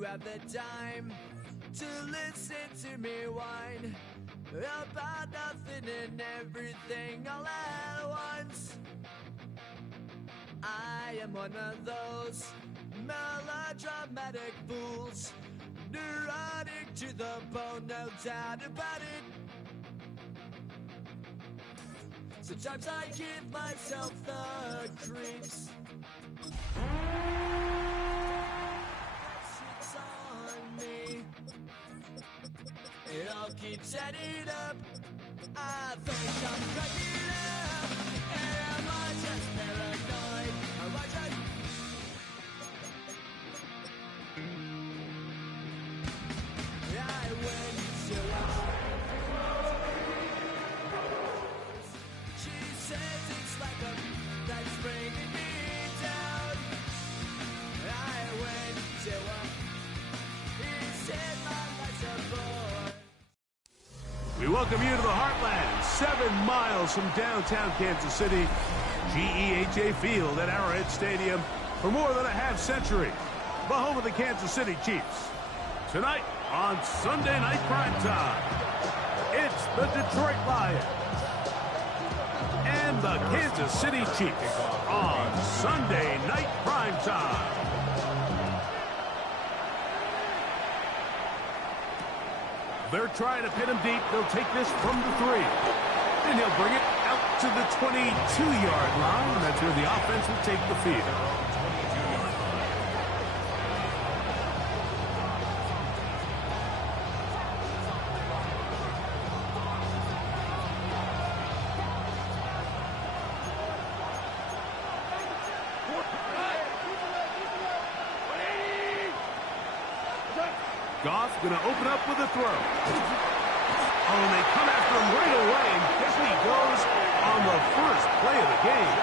you have the time to listen to me whine about nothing and everything all at once. I am one of those melodramatic fools, neurotic to the bone, no doubt about it. Sometimes I give myself the creeps. It's on me. It all keeps adding up. I think I'm cracking up. Am I just paranoid? Am I just... I went to she says it's like a that's bringing me down. I went to he said my life's a bore. We welcome you to the Heartland, 7 miles from downtown Kansas City. GEHA Field at Arrowhead Stadium for more than a half-century. The home of the Kansas City Chiefs. Tonight on Sunday Night Primetime, it's the Detroit Lions and the Kansas City Chiefs on Sunday Night Primetime. They're trying to pin him deep. They'll take this from the 3. And he'll bring it out to the 22-yard line. And that's where the offense will take the field. Goff going to open up with a throw. Oh, and they come after him right away, and guess he goes on the first play of the game.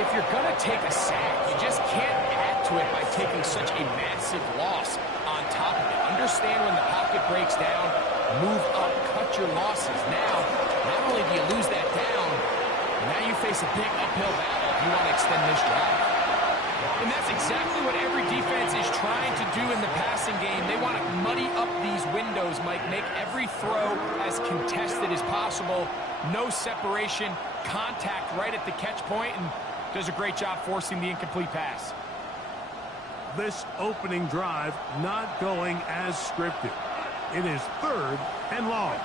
If you're going to take a sack, you just can't add to it by taking such a massive loss on top of it. Understand when the pocket breaks down, move up, cut your losses. Now, not only do you lose that down, now you face a big uphill battle if you want to extend this drive. And that's exactly what every defense is trying to do in the passing game. They want to muddy up these windows, Mike, make every throw as contested as possible. No separation, contact right at the catch point, and does a great job forcing the incomplete pass. This opening drive not going as scripted. It is 3rd and long.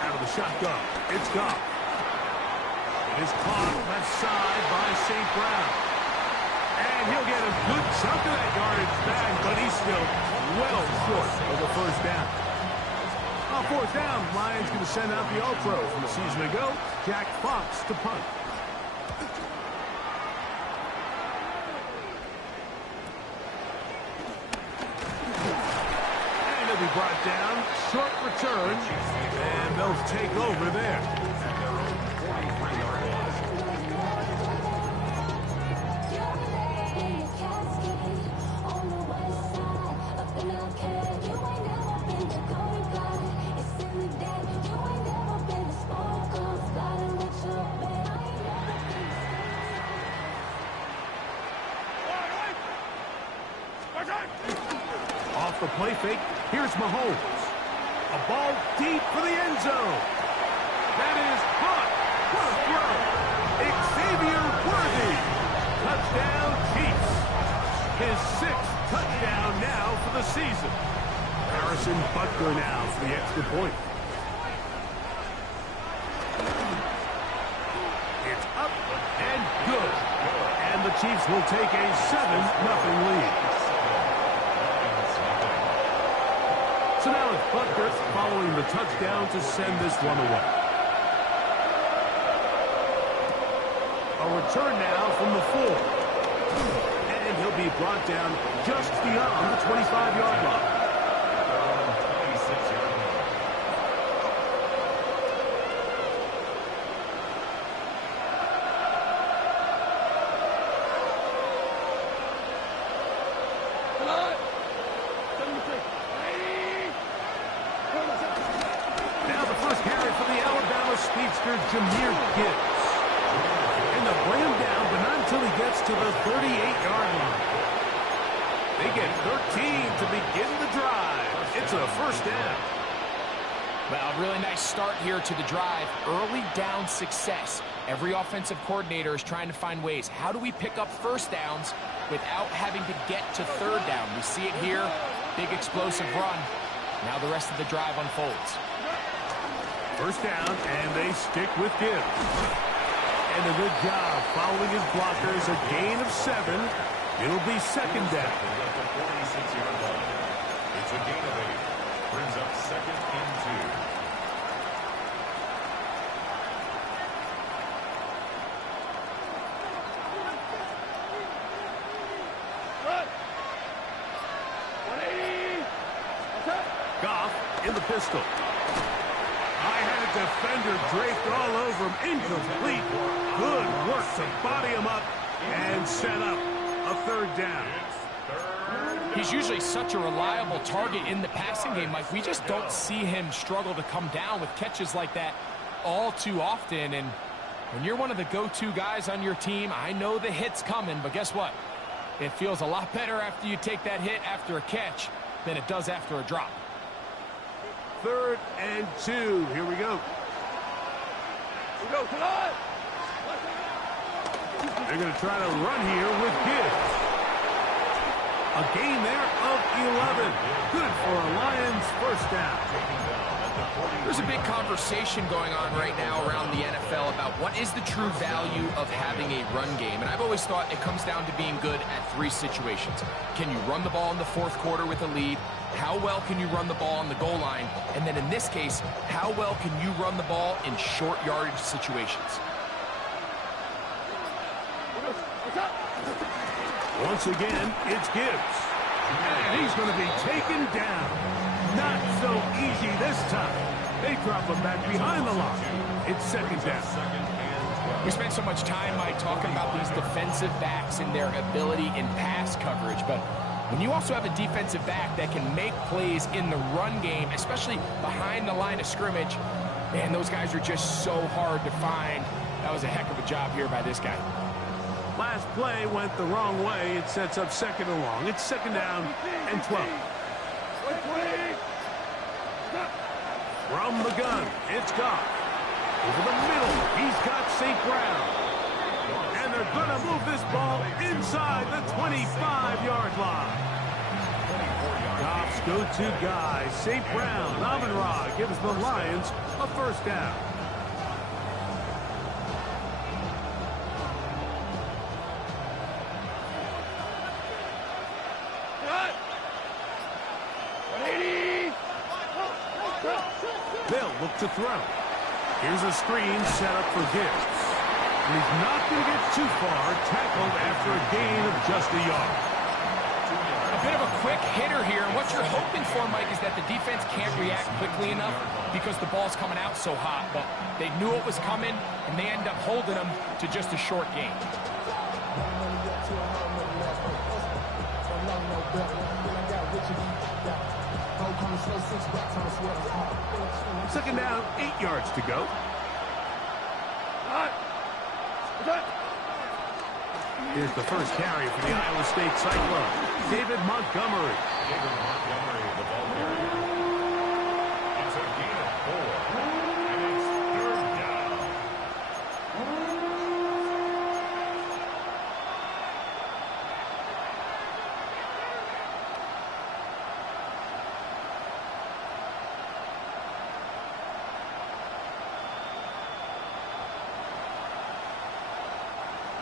Out of the shotgun, it's Goff. It is caught left side by St. Brown. And he'll get a good chunk of that yardage back, but he's still well short of the first down. On 4th down, Lions going to send out the All-Pro from a season ago, Jack Fox to punt. And he'll be brought down, short return, and they'll take over there. Off the play fake, here's Mahomes. A ball deep for the end zone. That is caught. What a throw. Xavier Worthy. Touchdown, Chiefs. His 6th touchdown now for the season. Harrison Butker now for the extra point. It's up and good. And the Chiefs will take a 7-0 lead. So now it's Butker following the touchdown to send this one away. A return now from the 4. And he'll be brought down just beyond the 25-yard line. Jameer Gibbs. And they'll bring him down. Benante until he gets to the 38-yard line. They get 13 to begin the drive. It's a first down. Well, really nice start here to the drive. Early down success. Every offensive coordinator is trying to find ways. How do we pick up first downs without having to get to third down? We see it here. Big explosive run. Now the rest of the drive unfolds. First down, and they stick with Gibbs. And a good job following his blockers. A gain of 7. It'll be second down. It's a gain of 8. Brings up second and 2. Goff in the pistol. I had a defender draped all over him. Incomplete. Good work to body him up and set up a third down. He's usually such a reliable target in the passing game, Mike. We just don't see him struggle to come down with catches like that all too often. And when you're one of the go-to guys on your team, I know the hit's coming, but guess what? It feels a lot better after you take that hit after a catch than it does after a drop. 3rd and 2. Here we go. They're going to try to run here with Gibbs. A gain there of 11. Good for a Lions first down. There's a big conversation going on right now around the NFL about what is the true value of having a run game. And I've always thought it comes down to being good at 3 situations. Can you run the ball in the 4th quarter with a lead? How well can you run the ball on the goal line? And then in this case, how well can you run the ball in short yardage situations? Once again, it's Gibbs. And he's going to be taken down. Not so easy this time. They drop him back behind the line. It's second down. We spent so much time, Mike, talking about these defensive backs and their ability in pass coverage, but when you also have a defensive back that can make plays in the run game, especially behind the line of scrimmage, man, those guys are just so hard to find. That was a heck of a job here by this guy. Last play went the wrong way. It sets up second and long. It's second down and 12. From the gun, it's Goff. Over the middle, he's got St. Brown. And they're going to move this ball inside the 25-yard line. Goff's go-to guy, St. Brown, Amon-Ra, gives the Lions a first down. They'll look to throw. Here's a screen set up for Gibbs. And he's not going to get too far, tackled after a gain of just a yard. A bit of a quick hitter here. And what you're hoping for, Mike, is that the defense can't react quickly enough because the ball's coming out so hot. But they knew it was coming, and they end up holding them to just a short gain. Second down, 8 yards to go. Here's the first carry for the Iowa State Cyclones, David Montgomery. The ball carrier. It's a gain of 4. And it's 3rd down.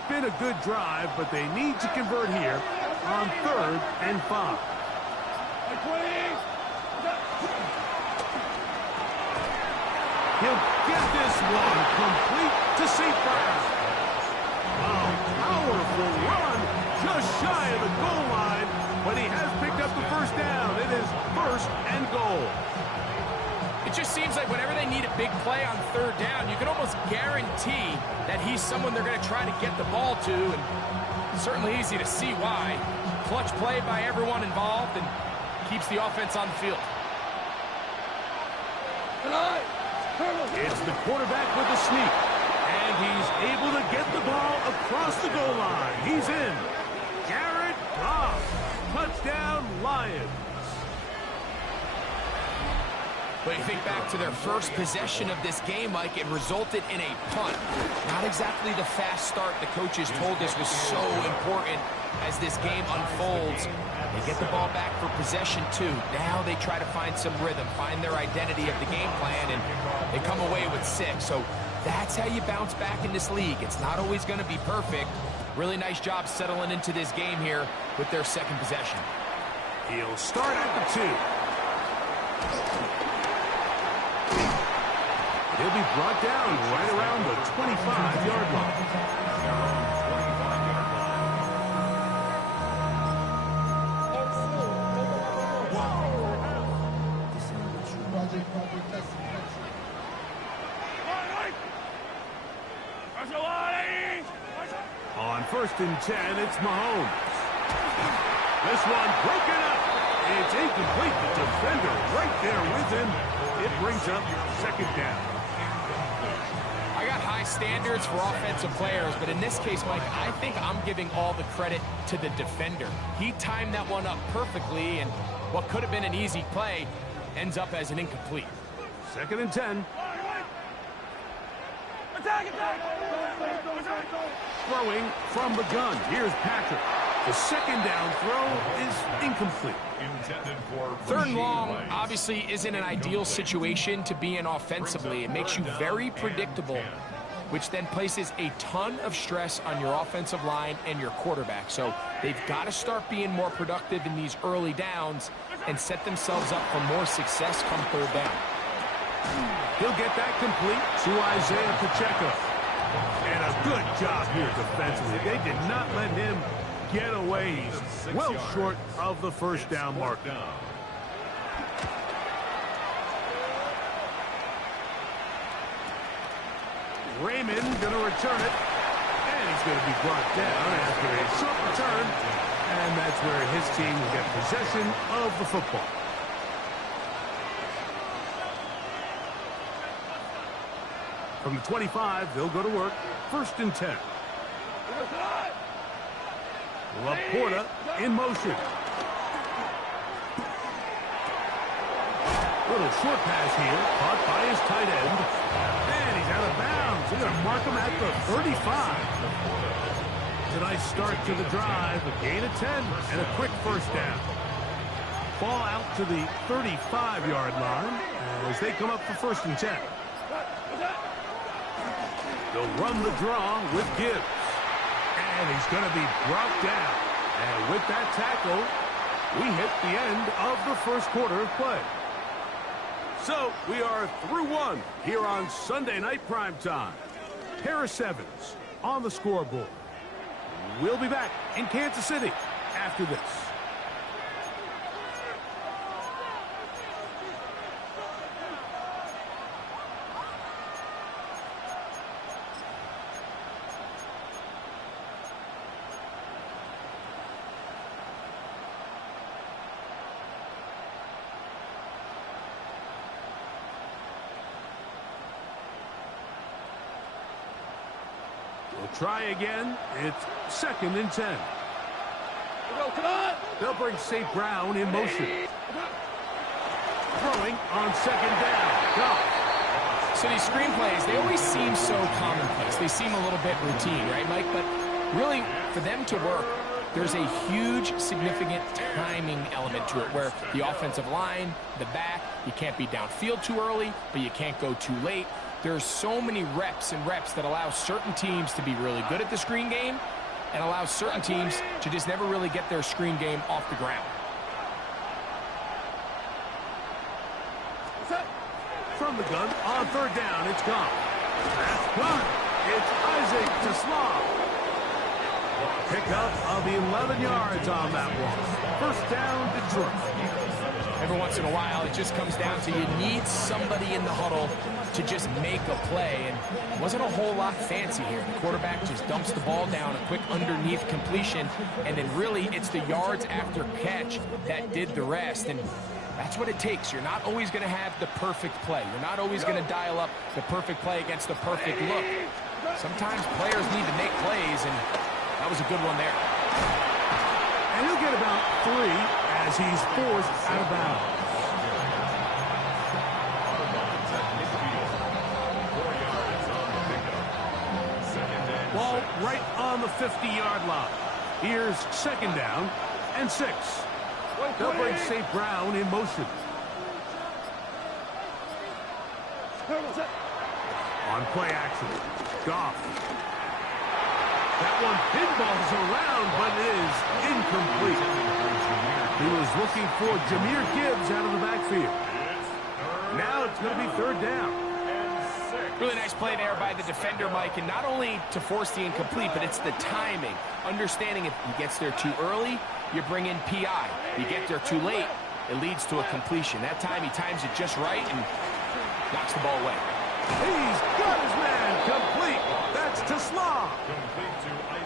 Been a good drive, but they need to convert here on 3rd and 5. He'll get this one complete to St. Brown. A powerful run just shy of the goal line, but he has picked up the first down. It is 1st and goal. It just seems like whenever they need a big play on 3rd down, you can almost guarantee that he's someone they're going to try to get the ball to, and it's certainly easy to see why. Clutch play by everyone involved and keeps the offense on the field. It's the quarterback with the sneak, And he's able to get the ball across the goal line. He's in. Jared Goff. Touchdown, Lions. But you think back to their first possession of this game, Mike, it resulted in a punt. Not exactly the fast start the coaches told us was so important as this game unfolds. They get the ball back for possession two. Now they try to find some rhythm, find their identity of the game plan, and they come away with 6. So that's how you bounce back in this league. It's not always going to be perfect. Really nice job settling into this game here with their second possession. He'll start at the 2. He'll be brought down right around the 25-yard line. On 1st and 10, it's Mahomes. This one broken up. It's incomplete. The defender right there with him. It brings up 2nd down. I got high standards for offensive players, but in this case, Mike, I think I'm giving all the credit to the defender. He timed that one up perfectly, and what could have been an easy play ends up as an incomplete. 2nd and 10. Throwing from the gun. Here's Patrick. The 2nd down throw is incomplete. 3rd and long obviously isn't an ideal situation to be in offensively. It makes you very predictable, which then places a ton of stress on your offensive line and your quarterback. So they've got to start being more productive in these early downs and set themselves up for more success come 3rd down. He'll get that complete to Isaiah Pacheco. And a good job here defensively. They did not let him get away. He's well short of the 1st down marker. Raymond going to return it. And he's going to be brought down after a short return. And that's where his team will get possession of the football. From the 25, they'll go to work. 1st and 10. Laporta in motion. Little short pass here, caught by his tight end. And he's out of bounds. They're going to mark him at the 35. It's a nice start to the drive. A gain of 10 and a quick 1st down. Ball out to the 35-yard line as they come up for 1st and 10. They'll run the draw with Gibbs. And he's going to be brought down. And with that tackle, we hit the end of the 1st quarter of play. So we are through 1 here on Sunday Night Primetime. Harris Evans on the scoreboard. We'll be back in Kansas City after this. Try again. It's 2nd and 10. They'll bring St. Brown in motion. Throwing on 2nd down. Goff. So these screenplays, they always seem so commonplace. They seem a little bit routine, right, Mike? But really, for them to work, there's a huge, significant timing element to it where the offensive line, the back, you can't be downfield too early, but you can't go too late. There's so many reps that allow certain teams to be really good at the screen game and allow certain teams to just never really get their screen game off the ground. From the gun, on 3rd down, it's gone. That's gone. It's Isaac to Slav. Pickup of 11 yards on that one. 1st down, Detroit. Every once in a while, it just comes down to you need somebody in the huddle to just make a play, and it wasn't a whole lot fancy here. The quarterback just dumps the ball down, a quick underneath completion, and then really it's the yards after catch that did the rest, and that's what it takes. You're not always going to have the perfect play. You're not always going to dial up the perfect play against the perfect look. Sometimes players need to make plays, and that was a good one there. And he'll get about 3 as he's forced out of bounds. Ball right on the 50-yard line. Here's 2nd down and 6. They'll bring St. Brown in motion. On play action, Goff. That one pinballs around, but it is incomplete. He was looking for Jahmyr Gibbs out of the backfield. Now it's going to be 3rd down. Really nice play there by the defender, Mike, and not only to force the incomplete, but it's the timing. Understanding if he gets there too early, you bring in PI. You get there too late, it leads to a completion. That time he times it just right and knocks the ball away. He's got his man complete. That's to Slaw.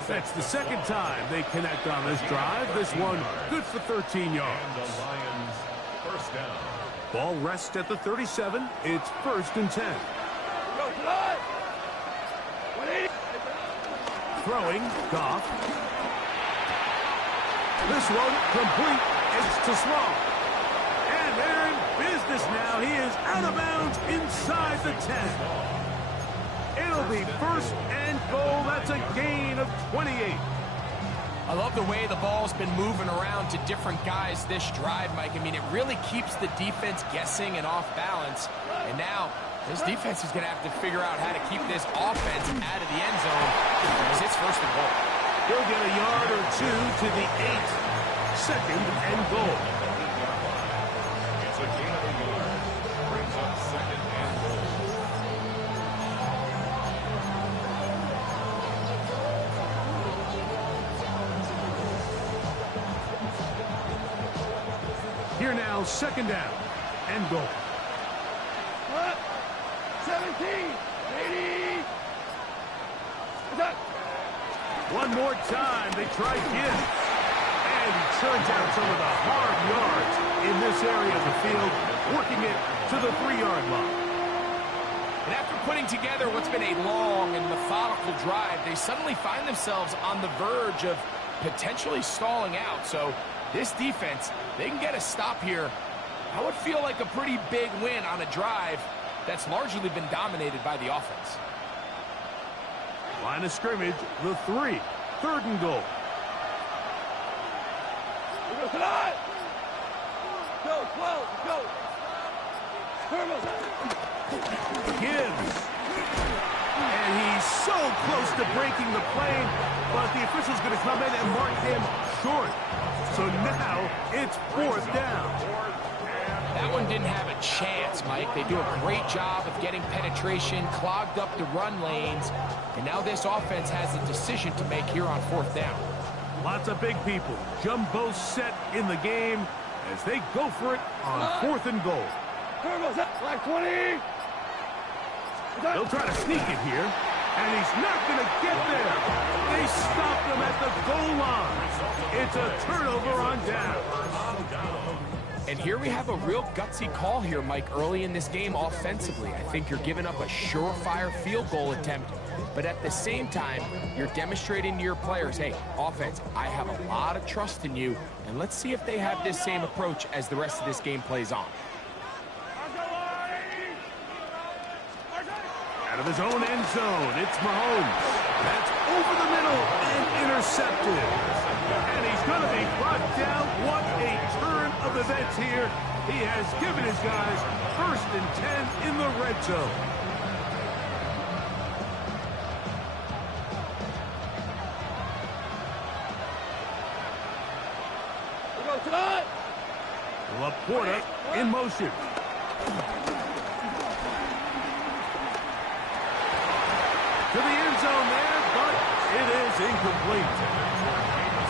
That's the 2nd time they connect on this drive. This one good for 13 yards. And the Lions, 1st down. Ball rests at the 37. It's 1st and 10. Throwing, Goff. This one complete. It's to Slaw. And they're in business now. He is out of bounds inside the 10. It'll be 1st and goal. That's a gain of 28. I love the way the ball's been moving around to different guys this drive, Mike. I mean, it really keeps the defense guessing and off balance. And now this defense is going to have to figure out how to keep this offense out of the end zone as it's 1st and goal. He'll get a yard or 2 to the 8. 2nd and goal. It's a gain of a yard. Brings up 2nd and goal. Here now, 2nd down and goal. 17, 80. One more time, they try Gibbs. And he turns out some of the hard yards in this area of the field, working it to the 3-yard line. And after putting together what's been a long and methodical drive, they suddenly find themselves on the verge of potentially stalling out. So this defense, they can get a stop here. That would feel like a pretty big win on a drive that's largely been dominated by the offense. Line of scrimmage, the 3. 3rd and goal. Go, 12, go. Gibbs. And he's so close to breaking the play, but the official's going to come in and mark him short. So now it's 4th down. That one didn't have a chance, Mike. They do a great job of getting penetration, clogged up the run lanes, and now this offense has a decision to make here on 4th down. Lots of big people. Jumbo set in the game as they go for it on 4th and goal. Like 20. They'll try to sneak it here, and he's not going to get there. They stopped him at the goal line. It's a turnover on down. And here we have a real gutsy call here, Mike, early in this game offensively. I think you're giving up a surefire field goal attempt, but at the same time, you're demonstrating to your players, hey, offense, I have a lot of trust in you, and let's see if they have this same approach as the rest of this game plays on. Out of his own end zone, it's Mahomes. That's over the middle and intercepted. And he's going to be brought down. What a turn of events here. He has given his guys 1st and 10 in the red zone. Laporta in motion. To the end zone there, but it is incomplete.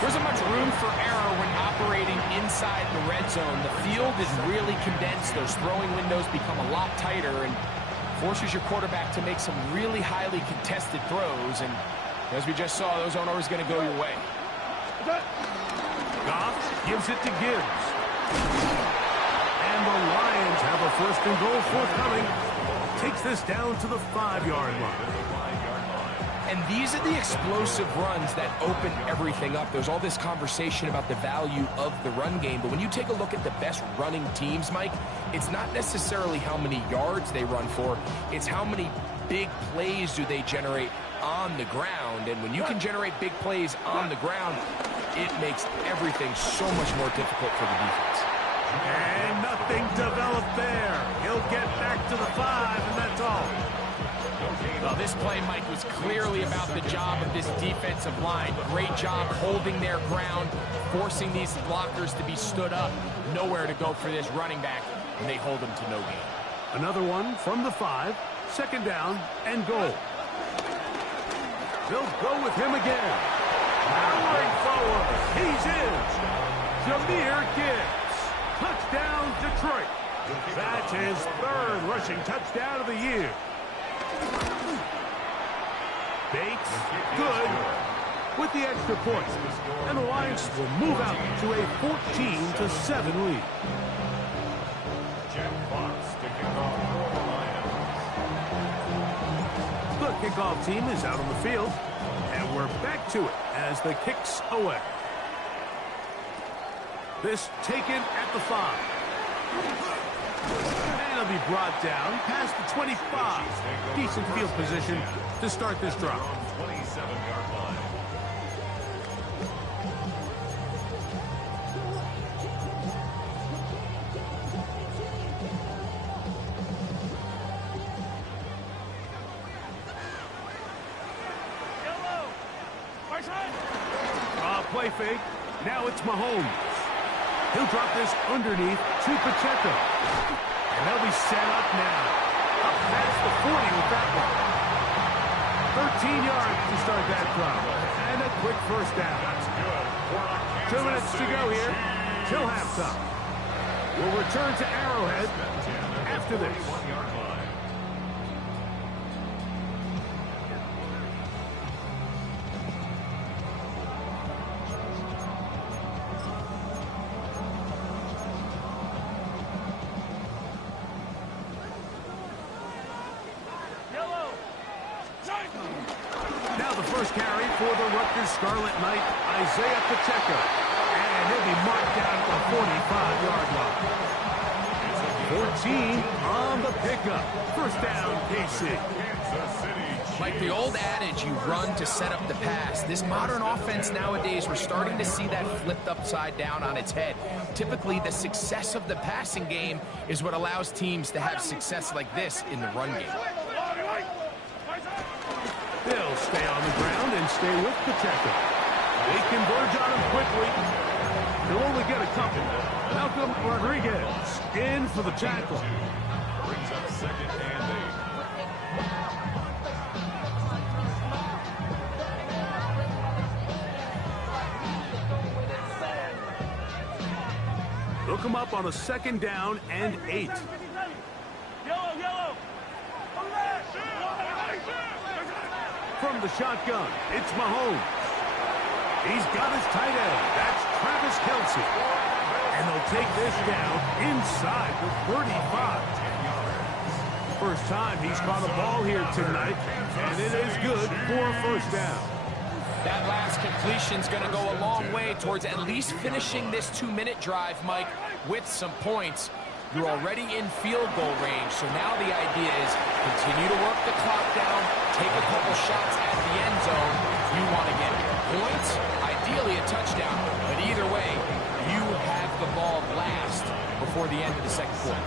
There isn't much room for error when operating inside the red zone. The field is really condensed. Those throwing windows become a lot tighter and forces your quarterback to make some really highly contested throws. And as we just saw, those aren't always going to go your way. Goff gives it to Gibbs. And the Lions have a 1st and goal forthcoming. Takes this down to the 5-yard line. And these are the explosive runs that open everything up. There's all this conversation about the value of the run game, but when you take a look at the best running teams, Mike, it's not necessarily how many yards they run for, it's how many big plays do they generate on the ground. And when you can generate big plays on the ground, it makes everything so much more difficult for the defense. And nothing developed there. He'll get back to the 5, and that's all. Well, this play, Mike, was clearly about the job of this defensive line. Great job holding their ground, forcing these blockers to be stood up. Nowhere to go for this running back, and they hold him to no gain. Another one from the 5, second down and goal. They'll go with him again. Powering forward, he's in. Jahmyr Gibbs. Touchdown, Detroit. That's his 3rd rushing touchdown of the year. Bates, good, with the extra point. And the Lions will move out to a 14-7 lead. Jeff Fox to kick off for the Lions. The kickoff team is out on the field, and we're back to it as the kick's away. This taken at the 5. And it'll be brought down past the 25. Decent field position to start this drive. 27-yard line. Play fake. Now it's Mahomes. He'll drop this underneath to Pacheco. And they'll be set up now. Up past the 40 with that one. 13 yards to start that drive. And a quick first down. 2 minutes to go here till halftime. We'll return to Arrowhead after this. Now the first carry for the Rutgers Scarlet Knight, Isaiah Pacheco. And he'll be marked down at the 45-yard line. 14 on the pickup. First down, KC. Like the old adage, you run to set up the pass. This modern offense nowadays, we're starting to see that flipped upside down on its head. Typically, the success of the passing game is what allows teams to have success like this in the run game. They'll stay on the ground and stay with Pacheco. They converge on him quickly. They'll only get a couple. Malcolm Rodriguez in for the tackle. Brings up 2nd and 8. Look him up on a 2nd down and 8. From the shotgun, it's Mahomes. He's got his tight end. That's Travis Kelce. And they'll take this down inside the 35. First time he's caught a ball here tonight, and it is good for a first down. That last completion's going to go a long way towards at least finishing this 2-minute drive, Mike, with some points. You're already in field goal range, so now the idea is continue to work the clock down, take a couple shots at the end zone. You want to get points, ideally a touchdown, but either way, you have the ball last before the end of the second quarter.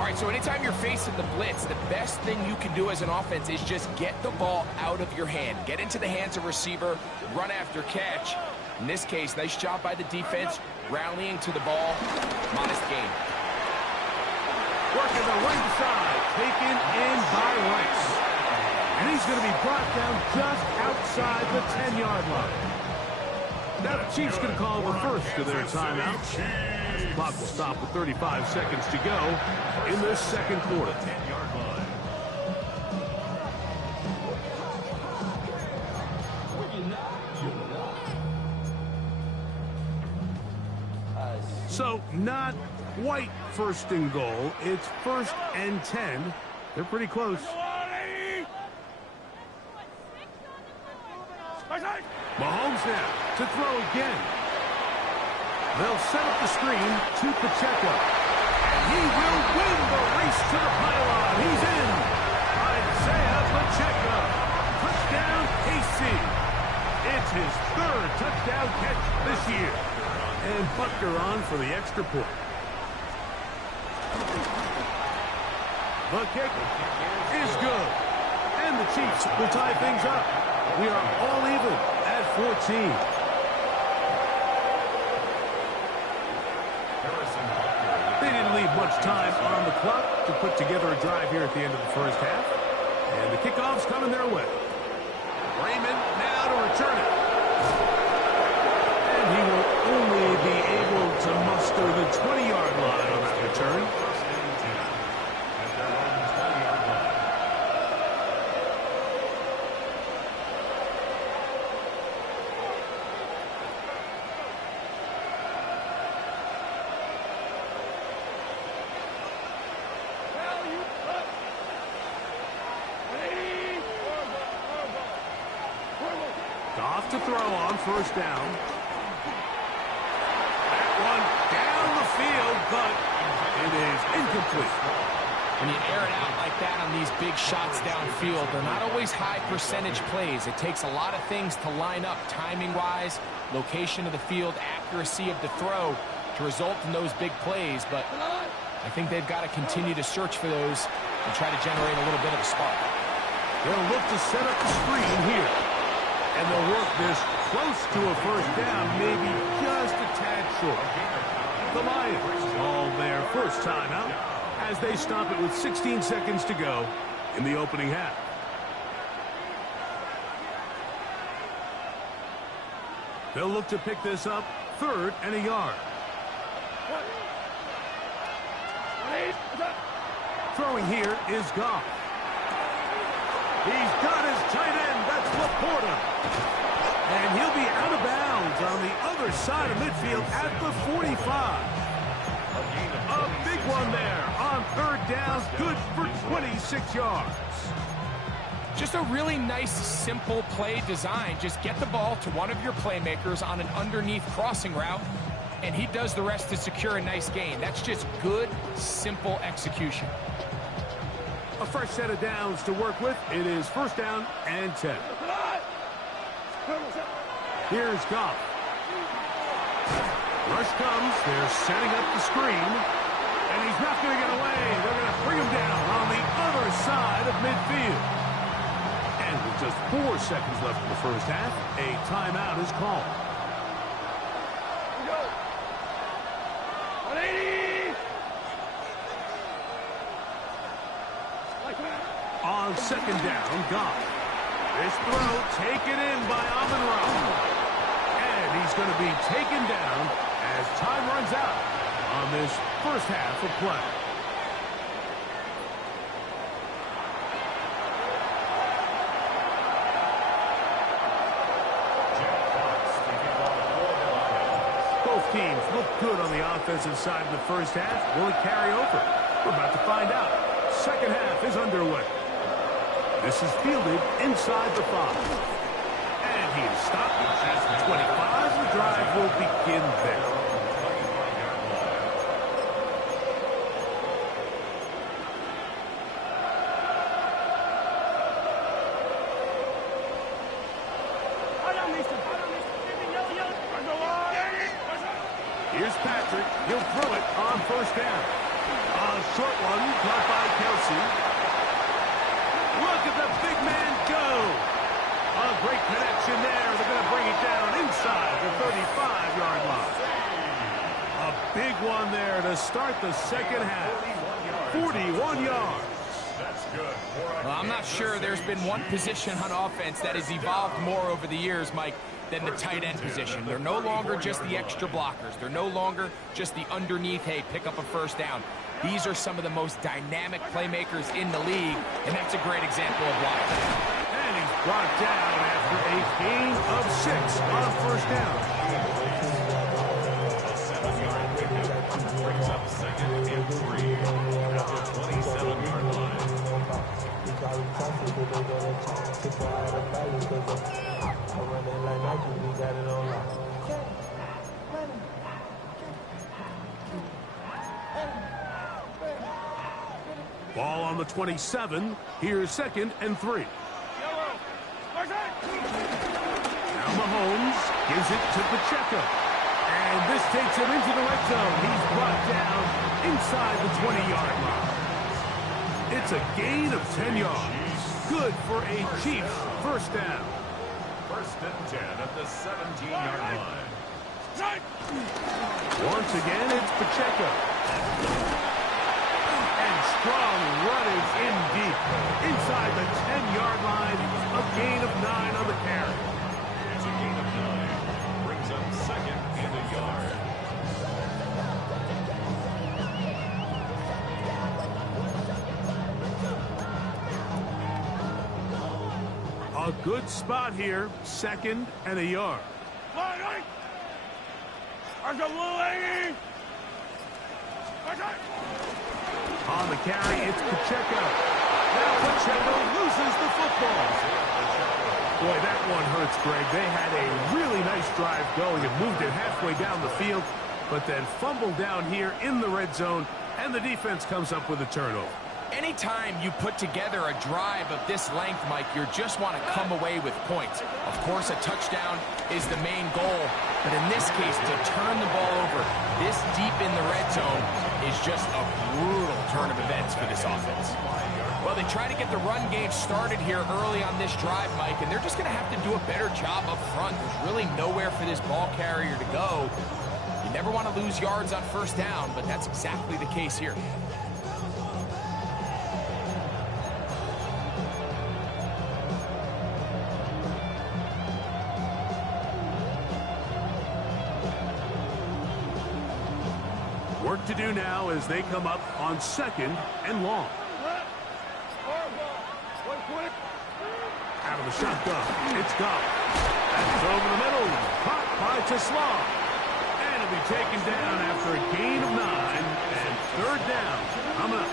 All right, so anytime you're facing the blitz, the best thing you can do as an offense is just get the ball out of your hand. Get into the hands of receiver, run after catch. In this case, nice job by the defense, rallying to the ball, modest gain. Working the right side, taken in by Rice. And he's going to be brought down just outside the 10-yard line. Now the Chiefs going to call the first of their timeout. The clock will stop with 35 seconds to go in this second quarter. 10-yard line. So not quite first and goal. It's 1st and 10. They're pretty close. Mahomes now to throw again. They'll set up the screen to Pacheco. And he will win the race to the pylon. He's in. Isaiah Pacheco. Touchdown, KC. It's his third touchdown catch this year. And Butker on for the extra point. The kick is good. And the Chiefs will tie things up. We are all even at 14. They didn't leave much time on the clock to put together a drive here at the end of the first half. And the kickoff's coming their way. Raymond now to return it. And he will only be able to muster the 20-yard line on that return. Off to throw on first down. That one down the field, but it is incomplete. When you air it out like that on these big shots downfield, they're not always high percentage plays. It takes a lot of things to line up timing-wise, location of the field, accuracy of the throw to result in those big plays. But I think they've got to continue to search for those and try to generate a little bit of a spark. They'll look to set up the screen here. And they'll work this close to a first down, maybe just a tad short. The Lions call their first timeout as they stop it with 16 seconds to go in the opening half. They'll look to pick this up, 3rd and a yard. Throwing here is Goff. He's got his tight end. That's Laporta. And he'll be out of bounds on the other side of midfield at the 45. A big one there on 3rd down. Good for 26 yards. Just a really nice, simple play design. Just get the ball to one of your playmakers on an underneath crossing route, and he does the rest to secure a nice gain. That's just good, simple execution. A fresh set of downs to work with. It is 1st down and 10. Here's Goff. Rush comes. They're setting up the screen. And he's not going to get away. They're going to bring him down on the other side of midfield. And with just 4 seconds left in the first half, a timeout is called. On 2nd down, Goff. This throw taken in by Amon-Ra. And he's going to be taken down as time runs out on this first half of play. Both teams look good on the offensive side of the first half. Will it carry over? We're about to find out. Second half is underway. This is fielded inside the 5. And he is stopped at the 25. The drive will begin there. Here's Patrick. He'll throw it on 1st down. A short one caught by Kelsey. Look at the big man go. A great connection there. They're going to bring it down inside the 35-yard line. A big one there to start the second half. 41 yards. That's good. Well, I'm not sure there's been one position on offense that has evolved more over the years, Mike, than the tight end position. They're no longer just the extra blockers. They're no longer just the underneath, hey, pick up a first down. These are some of the most dynamic playmakers in the league, and that's a great example of why. And he's brought down after a gain of 6 on 1st down. A 7-yard pickup brings up 2nd and 3 at the 27-yard line. Ball on the 27. Here's 2nd and 3. Now Mahomes gives it to Pacheco. And this takes him into the red zone. He's brought down inside the 20-yard line. It's a gain of 10 yards. Good for a Chiefs first down. 1st and 10 at the 17-yard line. Once again, it's Pacheco. And strong run is in deep. Inside the 10-yard line, a gain of 9 on the carry. It's a gain of 9. Brings up 2nd and a yard. A good spot here, 2nd and a yard. On the carry, it's Pacheco. Now Pacheco loses the football. Boy, that one hurts, Greg. They had a really nice drive going and moved it halfway down the field, but then fumbled down here in the red zone, and the defense comes up with a turnover. Anytime you put together a drive of this length, Mike, you just want to come away with points. Of course, a touchdown is the main goal, but in this case, to turn the ball over this deep in the red zone is just a brutal turn of events for this offense. Well, they try to get the run game started here early on this drive, Mike, and they're just going to have to do a better job up front. There's really nowhere for this ball carrier to go. You never want to lose yards on first down, but that's exactly the case here. Work to do now as they come up on 2nd and long. Out of the shotgun, it's gone. That's over the middle, caught by Tesla. And it'll be taken down after a gain of 9 and 3rd down. Coming up.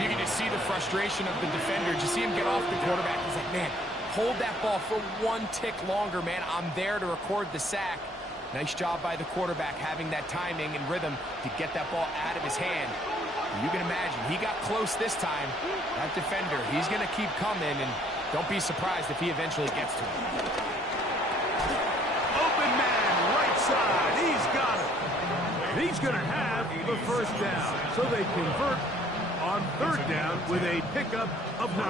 You can just see the frustration of the defender. Just see him get off the quarterback. He's like, man, hold that ball for 1 tick longer, man. I'm there to record the sack. Nice job by the quarterback having that timing and rhythm to get that ball out of his hand. You can imagine, he got close this time. That defender, he's going to keep coming, and don't be surprised if he eventually gets to him. Open man, right side, he's got it. He's going to have the first down, so they convert on 3rd down with a pickup of 9.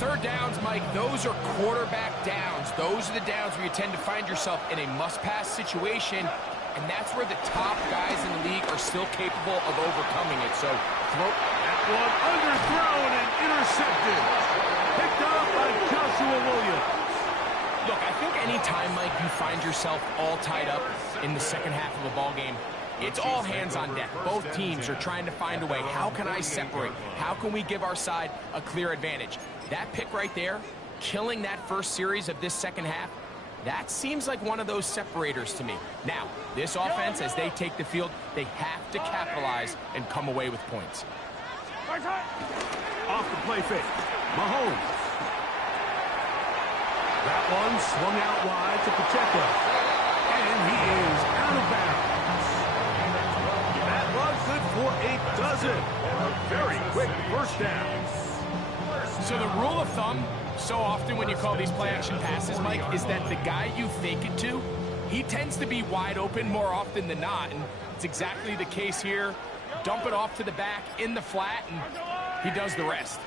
3rd downs, Mike, those are quarterback downs. Those are the downs where you tend to find yourself in a must-pass situation, and that's where the top guys in the league are still capable of overcoming it. So, that one underthrown and intercepted. Picked up by Joshua Williams. Look, I think any time, Mike, you find yourself all tied up in the second half of a ball game, it's all hands on deck. Both teams are trying to find a way. How can I separate? How can we give our side a clear advantage? That pick right there, killing that first series of this second half, that seems like one of those separators to me. Now, this offense, as they take the field, they have to capitalize and come away with points. Off the play fake, Mahomes. That one swung out wide to Pacheco. And he is out of bounds. That was good for a dozen. A very quick first down. So the rule of thumb, so often when you call these play-action passes, Mike, is that the guy you fake it to, he tends to be wide open more often than not, and it's exactly the case here. Dump it off to the back in the flat, and he does the rest.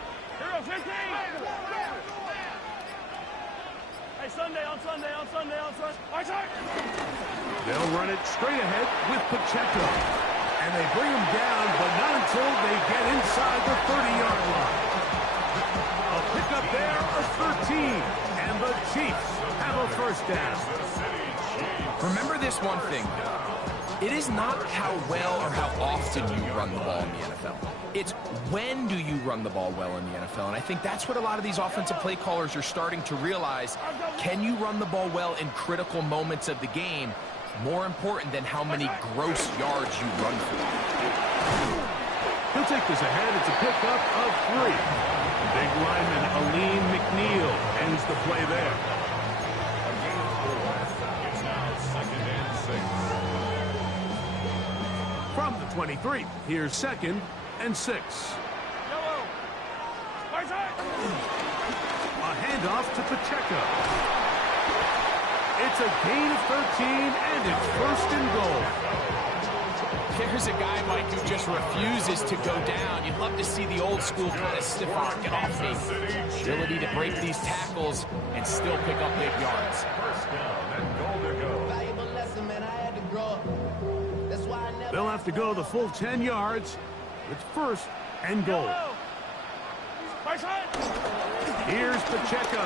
Hey, Sunday. They'll run it straight ahead with Pacheco. And they bring him down, but not until they get inside the 30-yard line. A pickup there of 13, and the Chiefs have a first down. Remember this one thing. It is not how well or how often you run the ball in the NFL. It's when do you run the ball well in the NFL. And I think that's what a lot of these offensive play callers are starting to realize. Can you run the ball well in critical moments of the game? More important than how many gross yards you run for. He'll take this ahead. It's a pickup of 3. Big lineman Aline McNeil ends the play there. It's now 2nd and 6. From the 23. Here's 2nd and 6. A handoff to Pacheco. It's a gain of 13, and it's 1st and goal. There's a guy, Mike, who just refuses to go down. You'd love to see the old school kind of stiff arm, get off me. Ability to break these tackles and still pick up big yards. First down and goal to go. Valuable lesson, man. I had to grow up. That's why I never... They'll have to go the full 10 yards. It's 1st and goal. Here's Pacheco.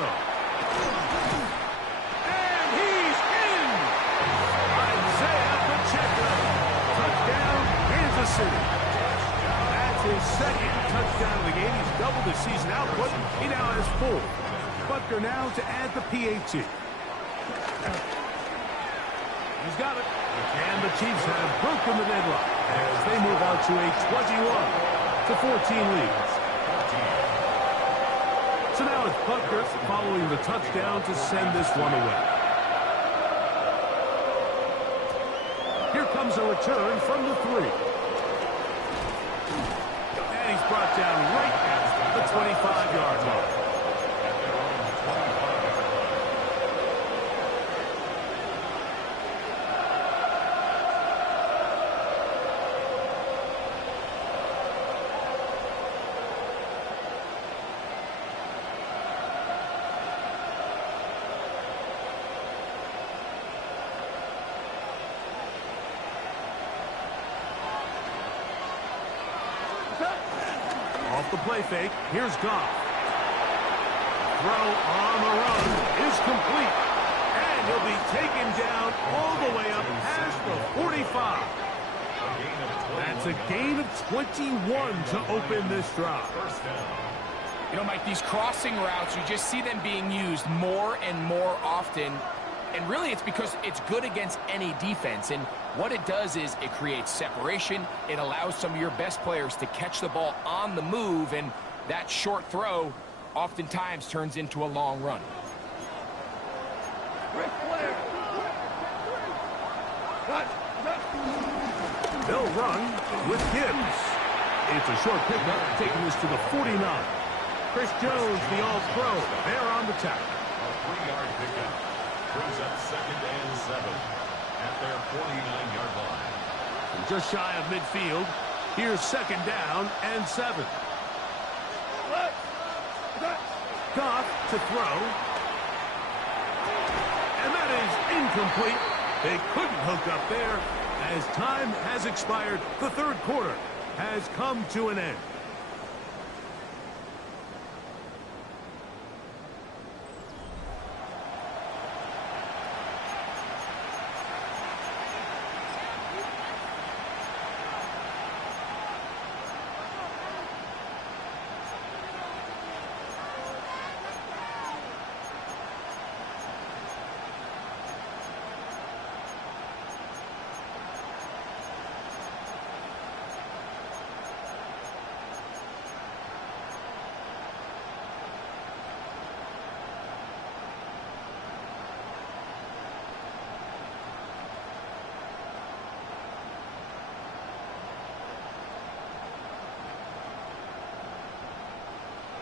And he's in! Isaiah Pacheco. Touchdown, Kansas City. That's his 2nd touchdown of the game. He's doubled his season output. He now has 4. Butker now to add the PAT. He's got it. And the Chiefs have broken the deadlock as they move out to a 21-14 lead. So now it's Butker following the touchdown to send this one away. Here comes a return from the 3. And he's brought down right at the 25-yard line. Off the play fake, here's Goff. Throw on the run is complete. And he'll be taken down all the way up past the 45. That's a gain of 21 to open this drive. First down. You know, Mike, these crossing routes, you just see them being used more and more often. And really, it's because it's good against any defense. And what it does is it creates separation. It allows some of your best players to catch the ball on the move. And that short throw oftentimes turns into a long run. They'll run with Gibbs. It's a short pickup, taking this to the 49. Chris Jones, the all-pro, there on the tackle. A 3-yard pickup. Brings up 2nd and 7 at their 49-yard line. And just shy of midfield, here's 2nd down and 7. Goff to throw. And that is incomplete. They couldn't hook up there as time has expired. The 3rd quarter has come to an end.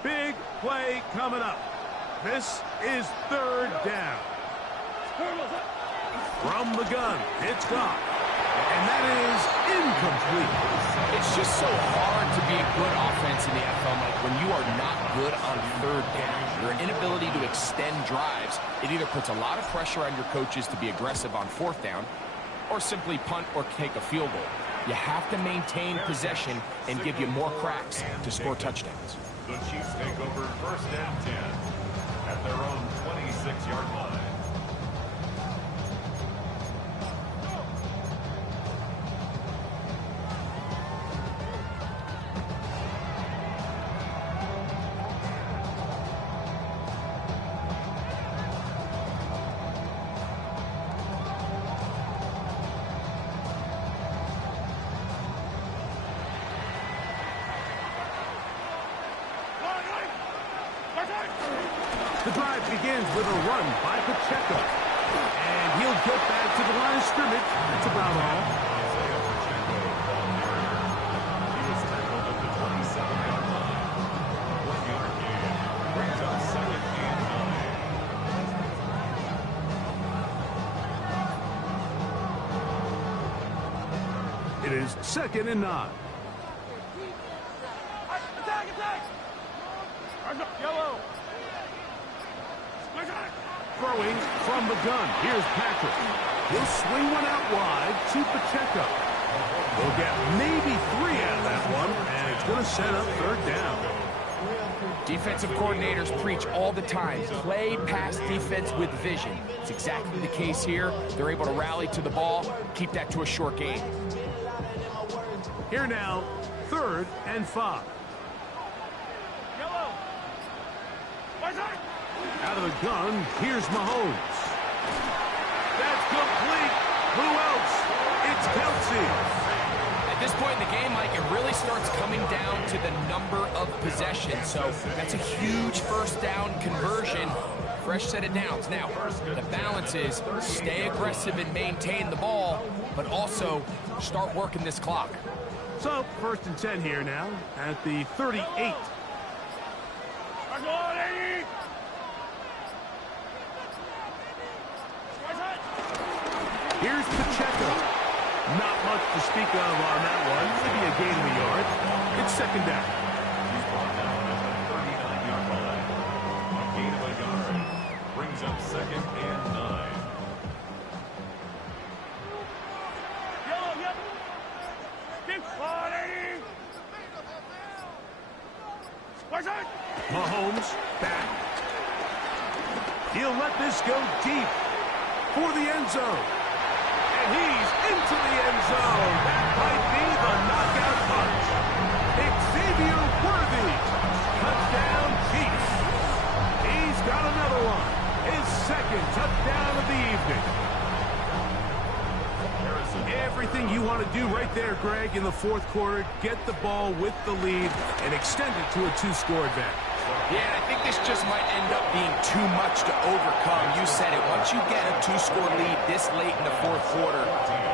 Big play coming up. This is 3rd down. From the gun, it's Goff. And that is incomplete. It's just so hard to be a good offense in the NFL, Mike, when you are not good on 3rd down. Your inability to extend drives, it either puts a lot of pressure on your coaches to be aggressive on 4th down or simply punt or take a field goal. You have to maintain possession and give you more cracks to score touchdowns. The Chiefs take over 1st and 10 at their own 26-yard line. The drive begins with a run by Pacheco. And he'll get back to the line of scrimmage. That's about all. Isaiah Pacheco on their is 2nd and 9. Yellow. Throwing from the gun. Here's Patrick. He'll swing one out wide to Pacheco. We'll get maybe 3 out of that one, and it's going to set up 3rd down. Defensive coordinators preach all the time, play pass defense with vision. It's exactly the case here. They're able to rally to the ball, keep that to a short game. Here now, 3rd and 5. Yellow. Out of the gun, here's Mahomes. That's complete. Who else? It's Kelsey. At this point in the game, Mike, it really starts coming down to the number of possessions. So that's a huge 1st down conversion. Fresh set of downs. Now, the balance is stay aggressive and maintain the ball, but also start working this clock. So, 1st and 10 here now at the 38. Here's Pacheco. Not much to speak of on that one. Maybe a gain of a yard. It's 2nd down. He's brought down at the 39-yard line. A gain of a yard brings up 2nd and 9. Mahomes back. He'll let this go deep for the end zone. And he's into the end zone. That might be the knockout punch. Xavier Worthy. Touchdown, Chiefs. He's got another one. His 2nd touchdown of the evening. Everything you want to do right there, Greg, in the 4th quarter. Get the ball with the lead and extend it to a 2-score advantage. Yeah, I think this just might end up being too much to overcome. You said it. Once you get a 2-score lead this late in the 4th quarter,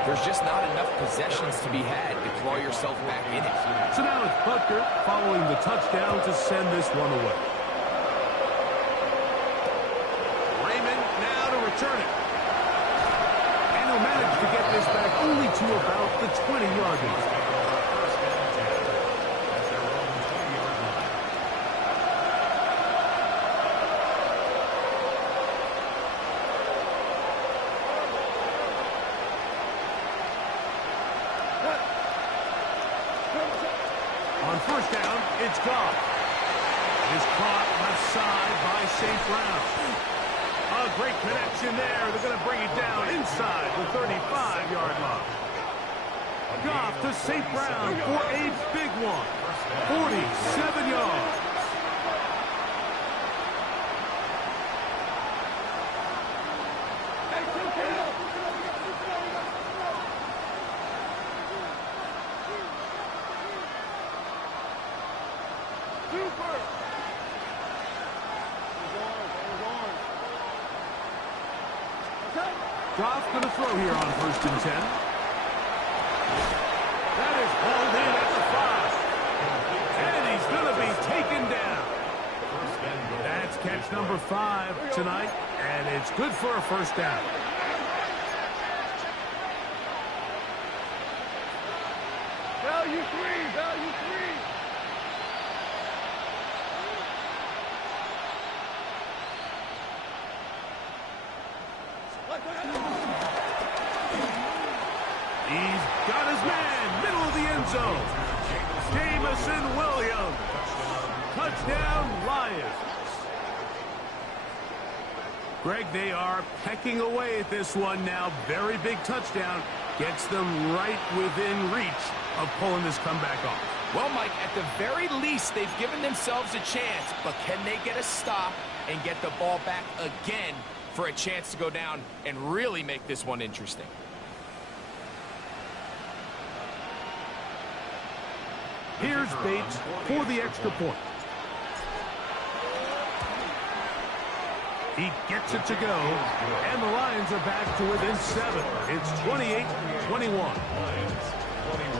there's just not enough possessions to be had to claw yourself back in it. So now it's Butker following the touchdown to send this one away. Raymond now to return it. And he'll manage to get this back only to about the 20-yard line. On 1st down, it's Goff. It is caught left side by St. Brown. A great connection there. They're going to bring it down inside the 35-yard line. Goff to St. Brown for a big one. 47 yards. Goff going to throw here on 1st and 10. That is hauled in at the 5. And he's going to be taken down. That's catch number 5 tonight, and it's good for a 1st down. Value 3. Value 3. He's got his man, middle of the end zone. Jamison Williams. Touchdown, Lions. Greg, they are pecking away at this one now. Very big touchdown. Gets them right within reach of pulling this comeback off. Well, Mike, at the very least, they've given themselves a chance, but can they get a stop and get the ball back again for a chance to go down and really make this one interesting? Here's Bates for the extra point. He gets it to go, and the Lions are back to within 7. It's 28-21. Lions 21.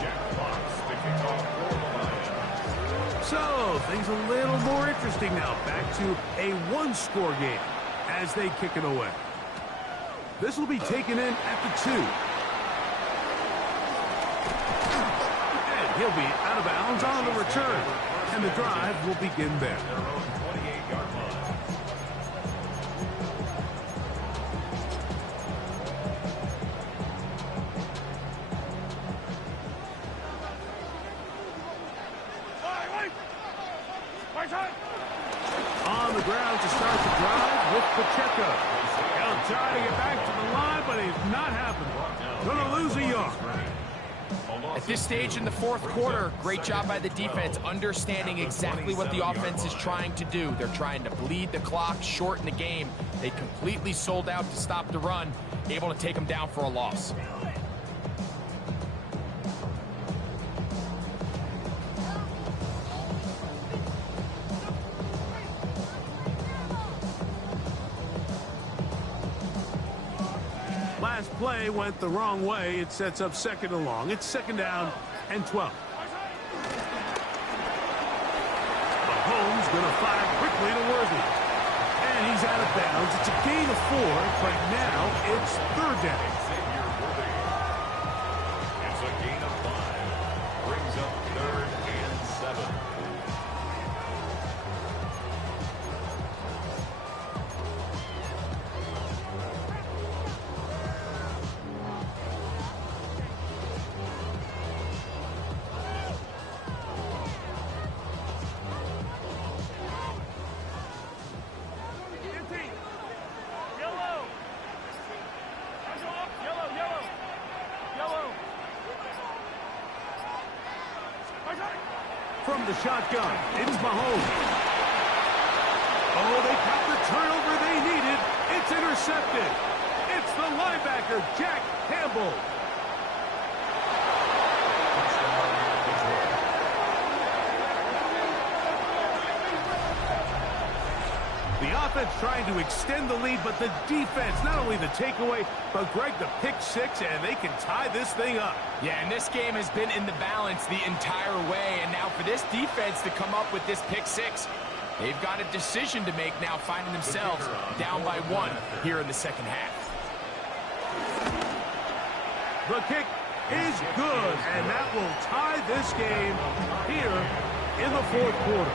Jack Fox picking off for the Lions. So, things a little more interesting now. Back to a one-score game as they kick it away. This will be taken in at the 2. And he'll be out of bounds on the return. And the drive will begin there. Their own 28-yard line. On the ground to start the drive with Pacheco. He'll try to get back to the line, but he's not happening. Going to lose a yard. At this stage in the fourth quarter, great job by the defense understanding exactly what the offense is trying to do. They're trying to bleed the clock, shorten the game. They completely sold out to stop the run, able to take them down for a loss. Last play went the wrong way. It sets up second and long. It's second down and 12. Mahomes going to fire quickly to Worthy. And he's out of bounds. It's a gain of 4, but now it's third down. It's a gain of 5. Brings up 3rd and 7. From the shotgun, it's Mahomes. Oh, they got the turnover they needed. It's intercepted. It's the linebacker, Jack Campbell. The offense trying to extend the lead, but the defense, not only the takeaway, but Greg, the pick 6, and they can tie this thing up. Yeah, and this game has been in the balance the entire way, and now for this defense to come up with this pick 6, they've got a decision to make now, finding themselves down by 1 here in the second half. The kick is good, and that will tie this game here in the fourth quarter.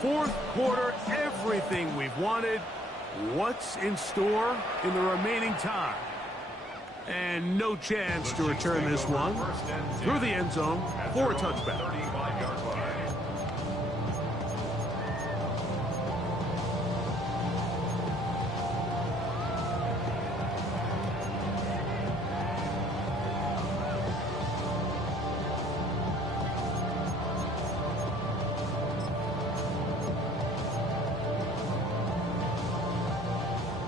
Fourth quarter, everything we've wanted. What's in store in the remaining time? And no chance to return this one through the end zone for a touchback.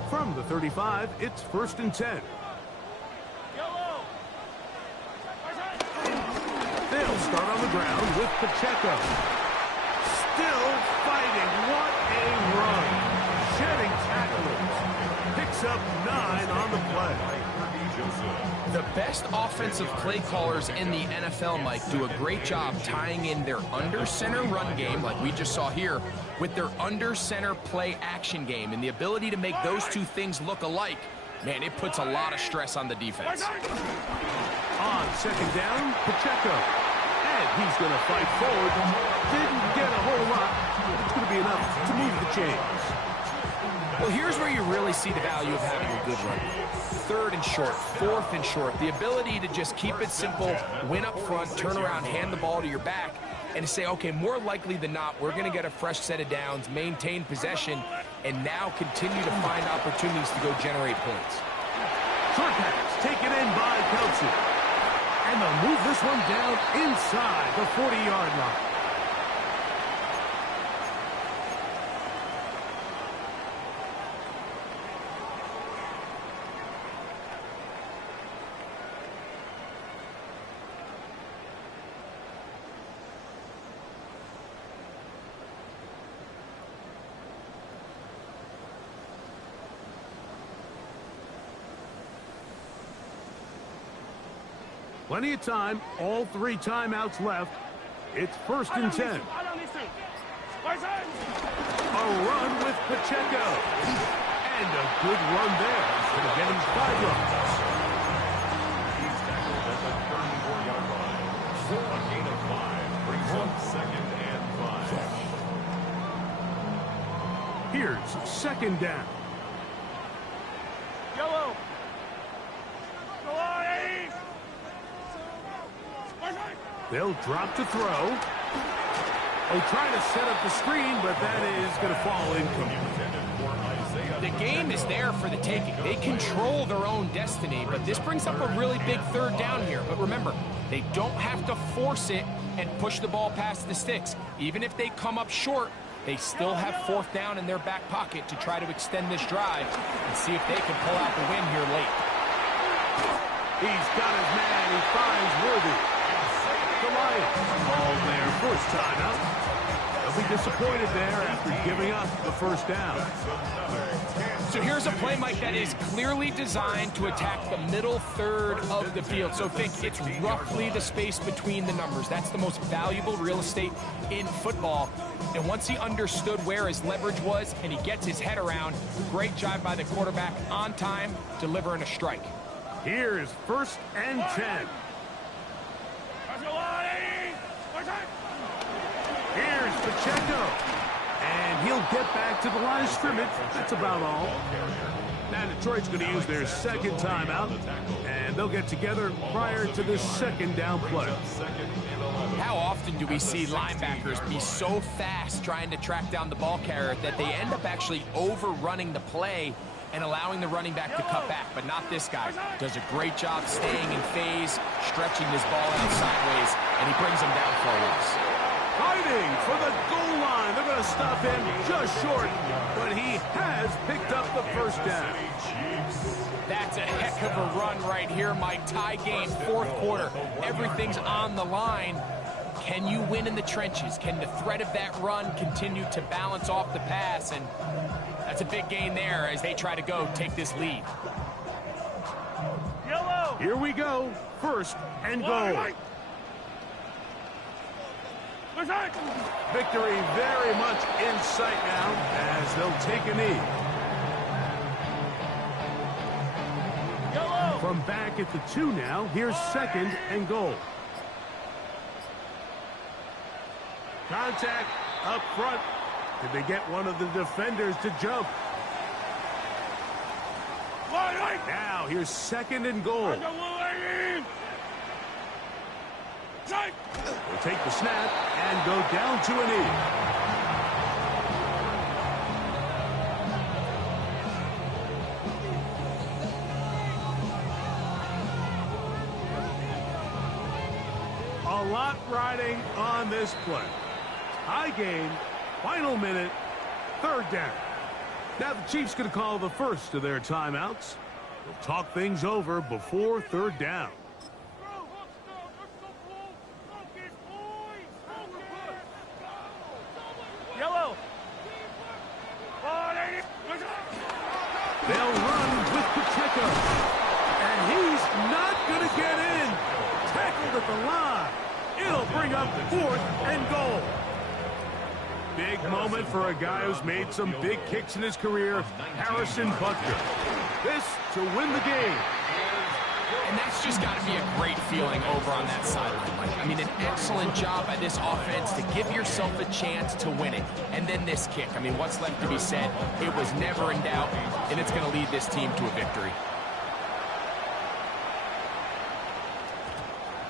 From the 35, it's 1st and 10. They'll start on the ground with Pacheco. Still fighting. What a run. Shedding tacklers. Picks up 9 on the play. The best offensive play callers in the NFL, Mike, do a great job tying in their under-center run game, like we just saw here, with their under-center play action game. And the ability to make those two things look alike, man, it puts a lot of stress on the defense. On second down, Pacheco. And he's going to fight forward. Didn't get a whole lot, but it's going to be enough to move the chains. Well, here's where you really see the value of having a good run. 3rd and short, 4th and short. The ability to just keep it simple, win up front, turn around, hand the ball to your back, and to say, okay, more likely than not, we're going to get a fresh set of downs, maintain possession, and now continue to find opportunities to go generate points. Short pass taken in by Kelsey. And they'll move this one down inside the 40-yard line. Plenty of time, all 3 timeouts left. It's 1st and 10. A run with Pacheco. And a good run there. Going to get him 5 yards. He's tackled at the 34-yard line. A gain of 5 brings up 2nd and 5. Here's 2nd down. Yellow. They'll drop to throw. Oh, trying to set up the screen, but that is going to fall incomplete. The game is there for the taking. They control their own destiny, but this brings up a really big 3rd down here. But remember, they don't have to force it and push the ball past the sticks. Even if they come up short, they still have 4th down in their back pocket to try to extend this drive and see if they can pull out the win here late. He's got his man. He finds Worthy. The Lions call their 1st timeout. They'll be disappointed there after giving up the 1st down. So here's a play, Mike, that is clearly designed to attack the middle 3rd of the field. So think it's roughly the space between the numbers. That's the most valuable real estate in football. And once he understood where his leverage was and he gets his head around, great job by the quarterback on time, delivering a strike. Here's 1st and 10. Here's Pacheco. And he'll get back to the line of scrimmage. That's about all. Now Detroit's going to use their 2nd timeout. And they'll get together prior to this 2nd down play. How often do we see linebackers be so fast trying to track down the ball carrier that they end up actually overrunning the play and allowing the running back to cut back? But not this guy. Does a great job staying in phase, stretching this ball out sideways, and he brings him down for a loss. Fighting for the goal line. They're going to stop him just short, but he has picked up the 1st down. That's a heck of a run right here, Mike. Tie game, 4th quarter. Everything's on the line. Can you win in the trenches? Can the threat of that run continue to balance off the pass? And that's a big gain there as they try to take this lead. Yellow. Here we go. 1st and goal. Victory very much in sight now as they'll take a knee. Yellow. From back at the 2 now, here's 2nd and goal. Contact up front. Did they get one of the defenders to jump? Now, here's 2nd and goal. We'll take the snap and go down to a knee. A lot riding on this play. High game, final minute, 3rd down. Now the Chiefs going to call the 1st of their timeouts. They'll talk things over before 3rd down. Yellow. They'll run with Pacheco. And he's not going to get in. Tackled at the line. It'll bring up 4th and goal. Big moment for a guy who's made some big kicks in his career, Harrison Butker. This to win the game. And that's just got to be a great feeling over on that sideline, Mike. I mean, an excellent job by this offense to give yourself a chance to win it. And then this kick. I mean, what's left to be said? It was never in doubt, and it's going to lead this team to a victory.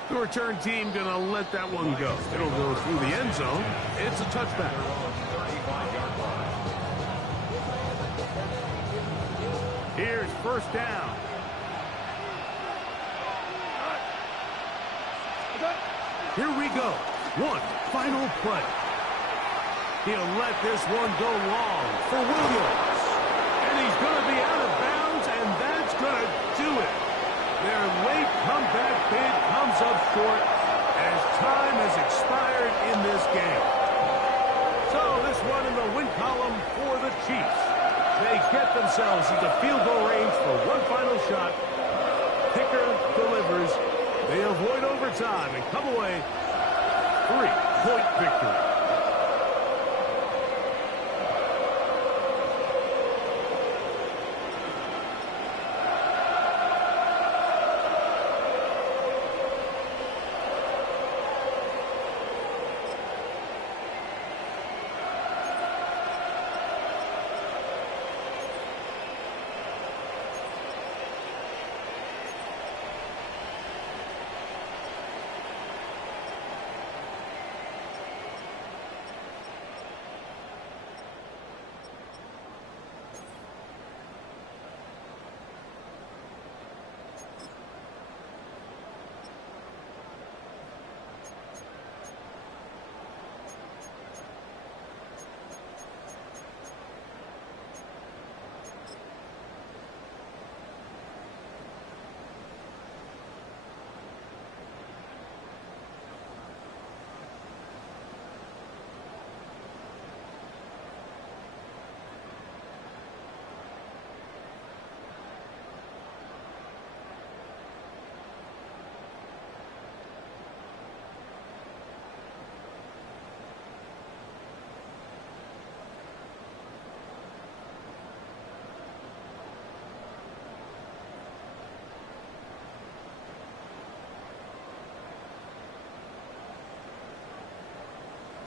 The return team going to let that one go. It'll go through the end zone. It's a touchback. Here's 1st down. Here we go. One final play. He'll let this one go long for Williams. And he's going to be out of bounds, and that's going to do it. Their late comeback bid comes up short as time has expired in this game. So this one in the win column for the Chiefs. They get themselves into field goal range for one final shot. Kicker delivers. They avoid overtime and come away 3-point victory.